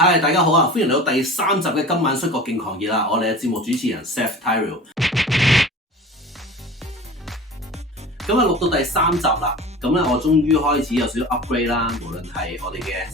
嗨，大家好啊！歡迎嚟到第3集嘅今晚摔角勁狂熱啦！我哋嘅節目主持人 Seth Tyrell。咁啊，錄到第3集啦，咁咧我終於開始有少少 upgrade 啦，無論係我哋嘅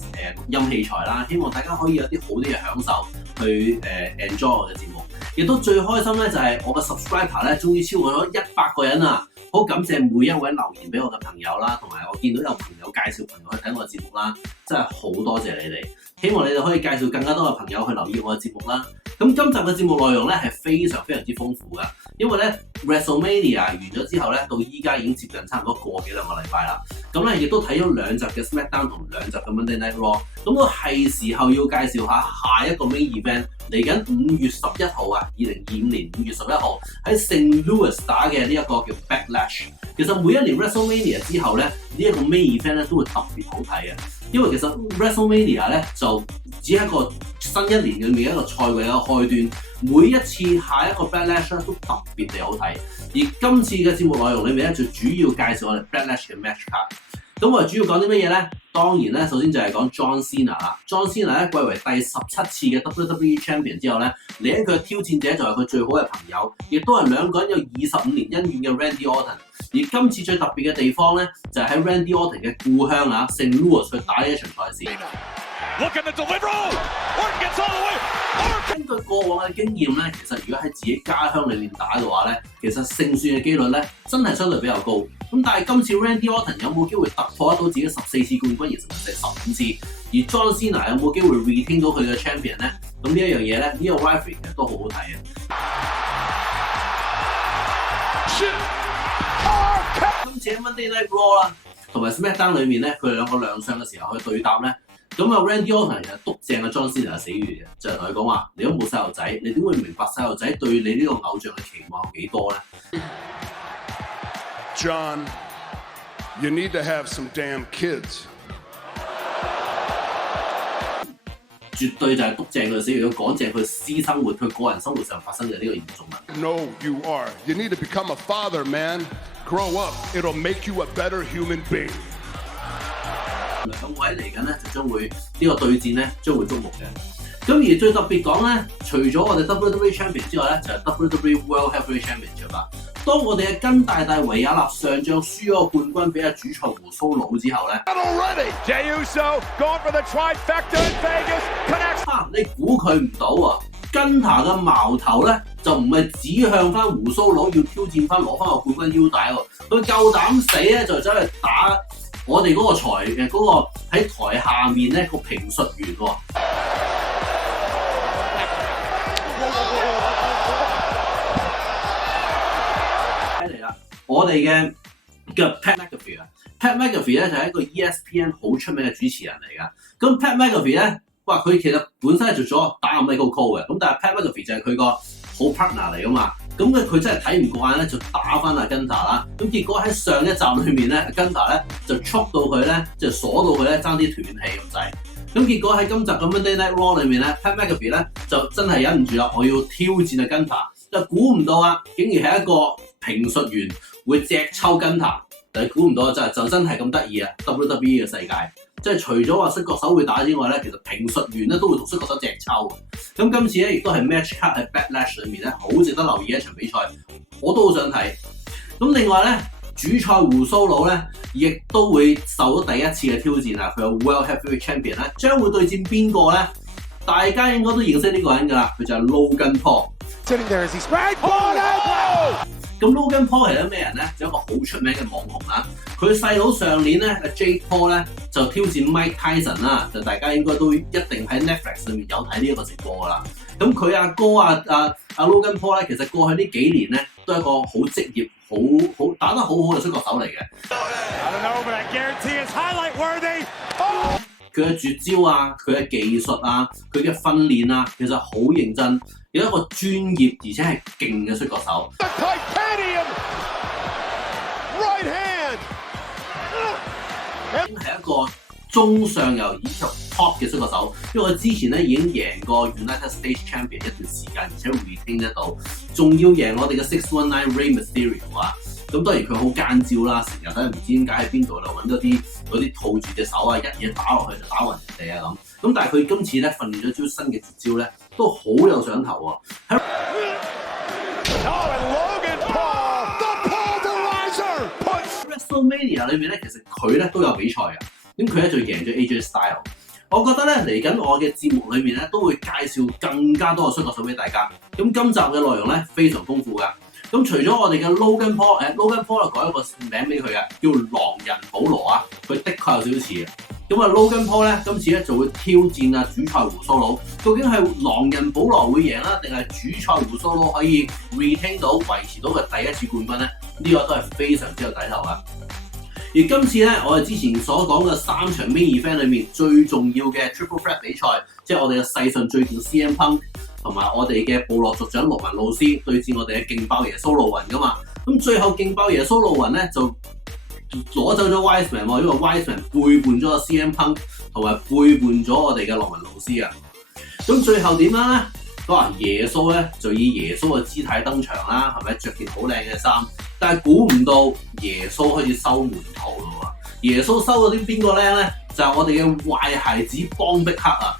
音器材啦，希望大家可以有啲好啲嘅享受去enjoy 我嘅節目。亦都最開心咧就係我嘅 subscriber 咧，終於超過咗100個人啦！好感謝每一位留言俾我嘅朋友啦，同埋我見到有朋友介紹朋友去睇我嘅節目啦，真係好多謝你哋！希望你哋可以介紹更加多嘅朋友去留意我嘅節目啦。咁今集嘅節目內容咧係非常之豐富㗎，因為咧 WrestleMania 完咗之後咧，到依家已經接近差唔多個幾兩個禮拜啦。咁咧亦都睇咗2集嘅 SmackDown 同2集嘅 Monday Night Raw， 咁都係時候要介紹下下一個 Main Event 嚟緊5月11號啊，2025年5月11號喺聖 Louis 打嘅呢一個叫 Backlash。其實每一年 WrestleMania 之後咧，呢一個 Main Event 咧都會特別好睇嘅，因為其實 WrestleMania 咧就只係一個新一年裏面一個賽季嘅一個開端，每一次下一個 Backlash 都特別地好睇。而今次嘅節目內容裏面咧，就主要介紹我哋 Backlash 嘅 Match Card。咁我哋主要講啲乜嘢咧？當然咧，首先就係講 John Cena 啦。John Cena 咧貴為第17次嘅 WWE Champion 之後咧，嚟緊佢嘅挑戰者就係佢最好嘅朋友，亦都係兩個人有25年恩怨嘅 Randy Orton。而今次最特別嘅地方咧，就係喺 Randy Orton 嘅故鄉啊，聖 Louis 去打呢一場賽事。根據過往嘅經驗咧，其實如果喺自己家鄉裏面打嘅話咧，其實勝算嘅機率咧真係相對比較高。咁但係今次 Randy Orton 有冇機會突破得到自己14次冠軍，而成為第15次？而 John Cena 有冇機會 retain 到佢嘅 champion 咧？咁呢一樣嘢咧，呢個 rivalry 其實都好好睇嘅。今次喺 Monday Night Raw 啦，同埋 SmackDown 裏面咧，佢哋兩個亮相嘅時候去對答咧。咁啊 ，Randy Orton 其實篤正嘅 John Cena 死穴嘅，就係同佢講話：你都冇細路仔，你點會明白細路仔對你呢個偶像嘅期望有幾多咧 ？John, you need to have some damn kids。絕對就係篤正佢死穴，講正佢私生活、佢個人生活上發生嘅呢個嚴重問題。 No, you are. You need to become a father, man. Grow up. It'll make you a better human being。咁我喺嚟緊咧就將會呢個對戰咧將會矚目嘅。咁而最特別講咧，除咗我哋 WWE Champion 之外咧，就係 WWE World Heavyweight Championship 啦。當我哋嘅根大大維也納上將輸咗個冠軍俾阿主賽胡鬚佬之後咧，你估佢唔到啊！根塔嘅矛頭咧就唔係指向翻胡鬚佬，要挑戰翻攞翻個冠軍腰帶喎，佢夠膽死咧就走去打我哋嗰個喺台下面咧個評述員喎。嚟啦，我哋嘅 Pat McAfee 啊 ，Pat McAfee 咧就係一個 ESPN 好出名嘅主持人嚟噶。咁 Pat McAfee 咧，哇佢其實本身係做咗打 Michael Cole 嘅，咁但係 Pat McAfee 就係佢個好 partner 嚟噶嘛。咁佢真係睇唔慣咧，就打翻阿根塔啦。咁結果喺上一集裏面咧，根塔咧就捉到佢咧，就鎖到佢咧，爭啲斷氣咁滯。咁結果喺今集嘅 Monday Night Raw 裏面咧 ，Pat McAfee 咧就真係忍唔住啦，我要挑戰阿根塔。就估唔到啊，竟然係一個評述員會隻抽根塔，但係估唔到就真係咁得意啊 ！WWE 嘅世界，即係除咗話摔角手會打之外咧，其實評述員咧都會同摔角手隻抽。咁今次咧亦都係 Match Card 喺 Backlash 裏面咧，好值得留意嘅一場比賽，我都好想睇。咁另外咧，主賽胡鬚佬咧，亦都會受到第一次嘅挑戰啊！佢有 World Heavyweight Champion 咧，將會對戰邊個咧？大家應該都認識呢個人㗎啦，佢就係 Logan Paul。咁 Logan Paul 係咩人咧？就一個好出名嘅網紅啦。佢細佬上年咧，Jake Paul 咧就挑戰 Mike Tyson 啦，就大家應該都一定喺 Netflix 裏面有睇呢一個直播㗎啦。咁佢阿哥Logan Paul 咧，其實過去呢幾年咧都係一個好職業、好打得好好嘅摔角手嚟嘅。佢嘅絕招啊，佢嘅技術啊，佢嘅訓練啊，其實好認真，有一個專業而且係勁嘅摔角手。係一個中上游以及 top 嘅摔角手，因為佢之前咧已經贏過 United States Champion 一段時間，而且 retain 得到，仲要贏我哋嘅619 Rey Mysterio 啊！咁當然佢好奸招啦，成日都唔知點解喺邊度度揾到啲套住隻手啊，一嘢打落去就打暈人哋啊咁。咁但係佢今次咧訓練咗招新嘅絕招咧，都好有想頭喎。WrestleMania 裏面咧，其實佢咧都有比賽嘅，咁佢咧就贏咗 AJ Styles。我覺得咧嚟緊我嘅節目裏面咧都會介紹更加多嘅摔角手俾大家。咁今集嘅內容咧非常豐富㗎。咁除咗我哋嘅 Logan Paul，Logan Paul 改一個名俾佢嘅，叫狼人保羅啊，佢的確有少少似嘅。咁啊 Logan Paul 咧今次咧就會挑戰啊主菜胡鬚佬，究竟係狼人保羅會贏啦，定係主菜胡鬚佬可以 retain 到維持到嘅第一次冠軍咧？呢個都係非常之有底頭啊！而今次咧，我哋之前所講嘅3場 main event 裏面最重要嘅 Triple Threat 比賽，即係我哋嘅世上最勁 CM Punk 同埋我哋嘅部落族長羅文路斯對戰我哋嘅勁爆耶穌路雲噶嘛。咁最後勁爆耶穌路雲咧就攞走咗 Wiseman 喎，因為 Wiseman 背叛咗個 CM Punk 同埋背叛咗我哋嘅羅文路斯啊。咁最後點樣咧？耶穌咧就以耶穌嘅姿態登場啦，係咪着件好靚嘅衫？但係估唔到耶穌開始收門徒咯喎！耶穌收咗啲邊個靚咧？就係我哋嘅壞孩子邦碧克啊！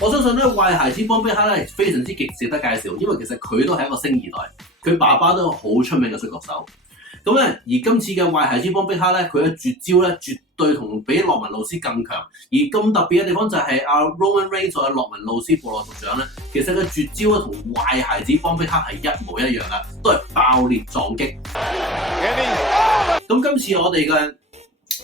我相信咧壞孩子邦碧克咧非常之極值得介紹，因為其實佢都係一個星二代，佢爸爸都係好出名嘅摔角手。咁咧，而今次嘅壞孩子邦碧克咧，佢嘅絕招咧絕對同比洛文路斯更強。而咁特別嘅地方就係阿 Roman Reigns 同洛文路斯部落族長咧，其實嘅絕招咧同壞孩子邦碧克係一模一樣噶，都係爆裂撞擊。咁今次我哋嘅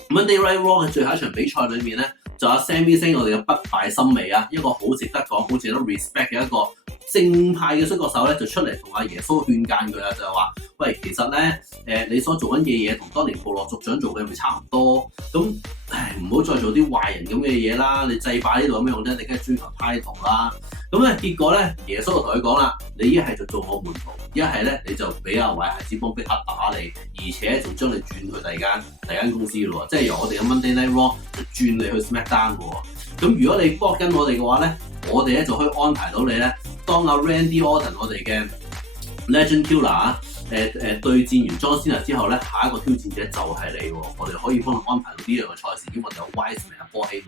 Monday Night Raw 嘅最後一場比賽裏面咧，就有 Sami Zayn 我哋嘅不敗森美啊，一個好值得講、好值得 respect 嘅一個正派嘅摔角手咧，就出嚟同阿耶穌勸諫佢啦，就係話：喂，其實咧，你所做緊嘅嘢同當年部落族長做嘅咪差唔多，咁唔好再做啲壞人咁嘅嘢啦！你制霸呢度有咩用啫？你梗係追求 title 啦。咁咧結果咧，耶穌就同佢講啦：你一係就做我門徒，一係咧你就俾阿壞孩子邦碧克打你，而且仲將你轉去第二間公司咯喎，即係由我哋嘅 Monday Night Raw 就轉你去 SmackDown 嘅喎。咁如果你搏緊我哋嘅話咧，我哋咧就可以安排到你咧，當阿 Randy Orton 我哋嘅 Legend Killer 啊，對戰完 John Cena 之後咧，下一個挑戰者就係你喎，我哋可以幫你安排到呢樣嘅賽事，因為我哋有 Wiseman 阿波希。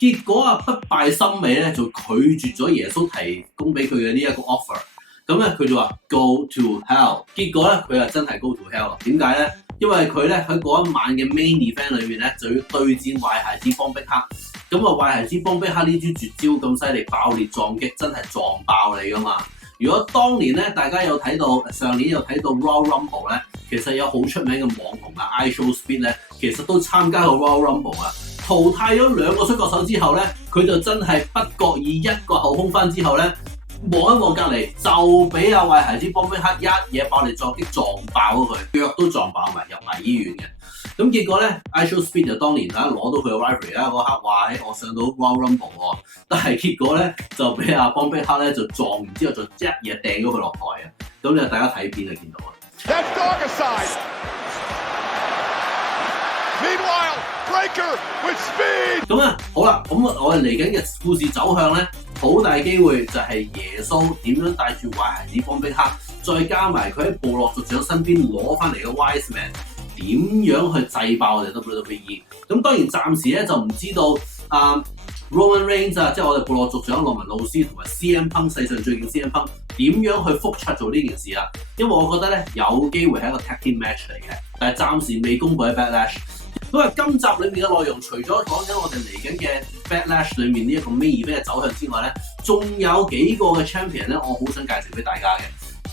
結果啊，不敗森美咧就拒絕咗耶穌提供俾佢嘅呢一個 offer， 咁咧佢就話 Go to hell。結果咧佢又真係 Go to hell 啦。點解咧？因為佢咧喺嗰一晚嘅 main event 裏面咧就要對戰壞孩子邦碧克。咁啊，壞孩子邦碧克呢招絕招咁犀利，爆裂撞擊真係撞爆你噶嘛！如果當年咧，大家有睇到上年有睇到 Royal Rumble 咧，其實有好出名嘅網紅啊 iShowSpeed 咧，其實都參加過 Royal Rumble 啊。淘汰咗2個摔角手之後咧，佢就真係不覺意一個後空翻之後咧，望一望隔離就俾阿壞孩子邦碧克一嘢爆裂撞擊撞爆咗佢，腳都撞爆埋入埋醫院嘅。咁結果咧 iShowSpeed 就當年攞到佢嘅 rivalry 啦，嗰刻話我上到 Royal Rumble 喎，但係結果咧就俾阿邦碧克咧就撞完之後就一嘢掟咗佢落台啊！咁你大家睇片就見到啊。咁啊，好啦，咁我哋嚟緊嘅故事走向咧，好大機會就係耶穌點樣帶住壞孩子邦碧克，再加埋佢喺部落族長身邊攞翻嚟嘅 Wiseman， 點樣去制爆我哋 WWE？ 咁當然暫時咧就唔知道Roman Reigns 啊，即係我哋部落族長羅文路斯同埋 CM Punk 世上最勁 CM Punk 點樣去復出做呢件事啦？因為我覺得咧有機會係一個 tag team match 嚟嘅，但係暫時未公佈喺 Backlash。因為今集裏面嘅內容，除咗講緊我哋嚟緊嘅 Backlash 裏面呢一個 main event 嘅走向之外咧，仲有幾個嘅 champion 咧，我好想介紹俾大家嘅。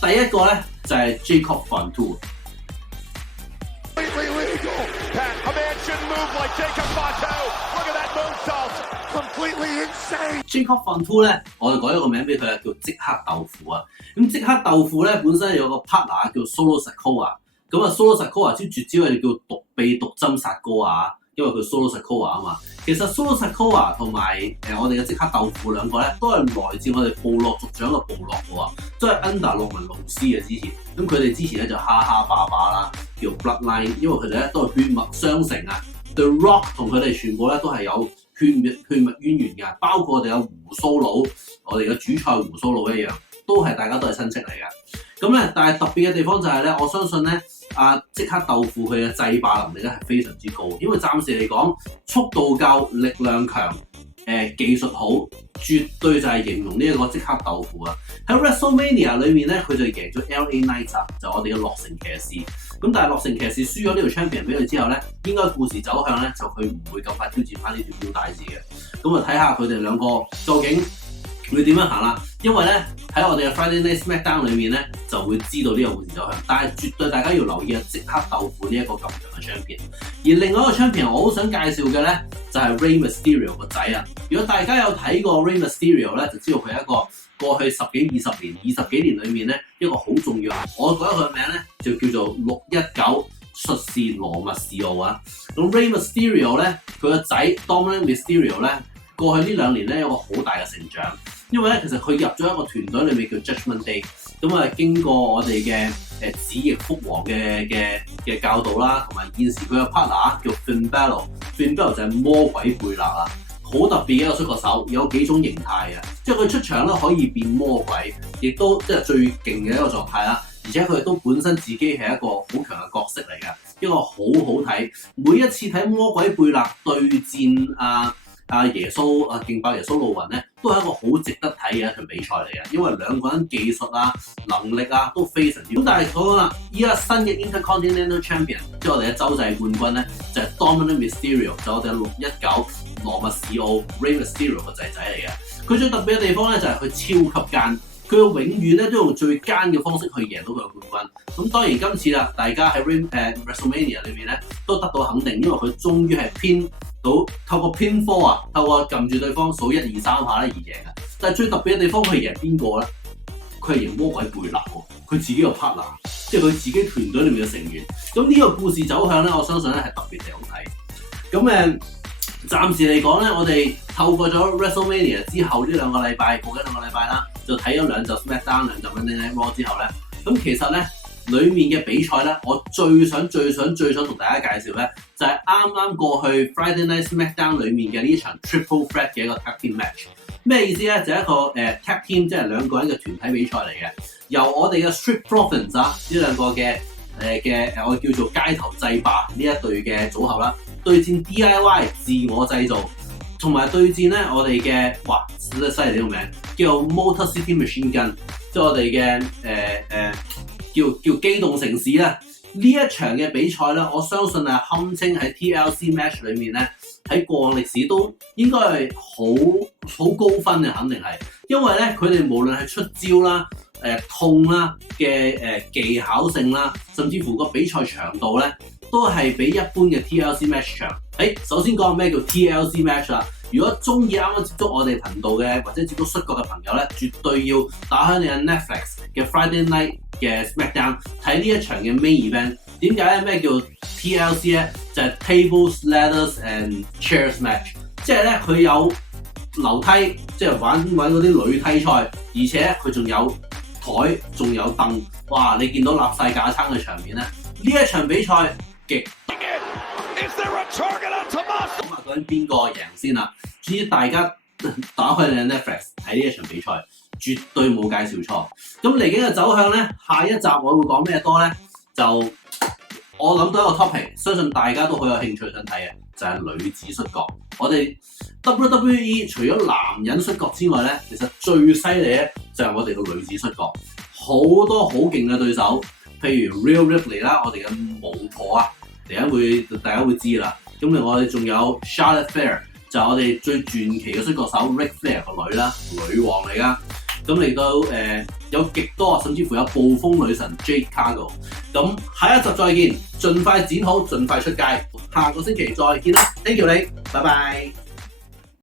第一個咧就係 Jacob Fatu。Jacob Fatu 咧，我哋改咗個名俾佢啊，叫即刻豆腐啊。咁即刻豆腐咧本身有個 partner 叫 Solo Sikoa。咁啊 Solo Sikoa 招絕招係叫被毒針殺哥啊，因為佢 Solo Sikoa 啊嘛。其實 Solo Sikoa 同埋我哋嘅即刻豆腐兩個咧，都係來自我哋部落族長嘅部落嘅喎，都係 under 洛文路斯嘅之前。咁佢哋之前咧就哈哈霸霸啦，叫 Bloodline， 因為佢哋咧都係血脈相承啊。The Rock 同佢哋全部咧都係有血脈淵源嘅，包括我哋有胡鬚佬，我哋嘅主菜胡鬚佬一樣，大家都係親戚嚟嘅。咁咧，但係特別嘅地方就係咧，我相信咧，即刻豆腐佢嘅制霸能力咧係非常之高，因為暫時嚟講速度夠、力量強，技術好，絕對就係形容呢一個即刻豆腐啊！喺 WrestleMania 裏面咧，佢就贏咗 LA Knight 啊，就我哋嘅洛城騎士。咁但係洛城騎士輸咗呢條 champion 俾佢之後咧，應該故事走向咧就佢唔會咁快挑戰翻呢條腰帶子嘅。咁啊睇下佢哋兩個究竟會點樣行啦？因為咧喺我哋嘅 Friday Night SmackDown 裏面咧就會知道呢個故事走向，但係絕對大家要留意啊！即刻豆腐呢一個咁強嘅 champion。而另外一個 champion 我好想介紹嘅咧就係 Rey Mysterio 個仔啊！如果大家有睇過 Rey Mysterio 咧，就知道佢係一個過去十幾二十幾年裏面咧一個好重要，我覺得佢嘅名咧就叫做619術士羅密士奧啊。咁 Rey Mysterio 咧佢個仔 Dominic Mysterio 咧過去呢2年咧有個好大嘅成長，因為咧其實佢入咗一個團隊裏面叫 Judgment Day， 咁啊經過我哋嘅子翼福王嘅教導啦，同埋現時佢嘅 partner 叫 Finn Balor 就係魔鬼貝勒啊。好特別嘅一個摔角手，有幾種形態嘅，即係佢出場咧可以變魔鬼，亦都即係最勁嘅一個狀態啦。而且佢都本身自己係一個好強嘅角色嚟嘅，一個好好睇。每一次睇魔鬼貝勒對戰耶穌勁爆耶穌路雲咧，都係一個好值得睇嘅一場比賽嚟嘅，因為兩個人技術能力都非常之。咁但係講啦，依家新嘅 Intercontinental Champion， 即係我哋嘅洲際冠軍咧，就係 Dominic Mysterio， 就我哋嘅619羅密士奧 Rey Mysterio 個仔仔嚟嘅。佢最特別嘅地方咧就係佢超級奸，佢永遠咧都用最奸嘅方式去贏到佢嘅冠軍。咁當然今次啦，大家喺WrestleMania 裏面咧都得到肯定，因為佢終於係透過 pinfall 透過撳住對方數1、2、3下咧而贏嘅。但係最特別嘅地方，佢係贏邊個咧？佢係贏魔鬼貝勒喎，佢自己個 partner， 即係佢自己團隊裏面嘅成員。咁呢個故事走向咧，我相信咧係特別地好睇。咁暫時嚟講咧，我哋透過咗 WrestleMania 之後呢2個禮拜，過緊2個禮拜啦，就睇咗2集 SmackDown、2集 Monday Night Raw 之後咧，咁其實咧裡面嘅比賽咧，我最想同大家介紹咧，就係啱啱過去 Friday Night SmackDown 裡面嘅呢場 Triple Threat 嘅一個 Tag Team Match。咩意思咧？就係一個Tag Team， 即係2個人嘅團體比賽嚟嘅，由我哋嘅 Street Profits 呢2個嘅我叫做街頭制霸呢一隊嘅組合啦，對戰 DIY 自我製造，同埋對戰咧我哋嘅犀利呢個名叫 Motor City Machine Gun， 即係我哋嘅叫機動城市啦。呢一場嘅比賽咧，我相信係堪稱喺 TLC match 裏面咧，喺過往歷史都應該係好高分嘅，肯定係，因為咧佢哋無論係出招啦、痛啦嘅技巧性啦，甚至乎個比賽長度咧，都係比一般嘅 TLC match 長。首先講咩叫 TLC match 啦。如果中意啱啱接觸我哋頻道嘅或者接觸摔角嘅朋友咧，絕對要打開你嘅 Netflix 嘅 Friday Night 嘅 SmackDown 睇呢一場嘅 main event。點解咧？咩叫 TLC 咧？就係 Tables, Ladders and Chairs Match， 即係咧佢有樓梯，即係玩嗰啲女梯賽，而且佢仲有台，仲有凳。哇！你見到立晒架撐嘅場面咧，呢一場比賽極。咁究竟邊個贏先啦？至於大家打開你嘅 Netflix 睇呢一場比賽，絕對冇介紹錯。咁嚟緊嘅走向咧，下一集我會講咩多咧？就我諗到一個 topic， 相信大家都好有興趣想睇嘅，就係女子摔角。我哋 WWE 除咗男人摔角之外咧，其實最犀利咧就係我哋嘅女子摔角，好多好勁嘅對手，譬如 Rhea Ripley 啦，我哋嘅巫婆啊，大家會知啦。咁另外我哋仲有 Charlotte Flair， 就係我哋最傳奇嘅摔角手 Ric Flair 個女啦，女王嚟噶。咁嚟到有極多，甚至乎有暴風女神 Jade Cargill。咁下一集再見，盡快剪好，盡快出街。下個星期再見啦，thank you你，拜拜。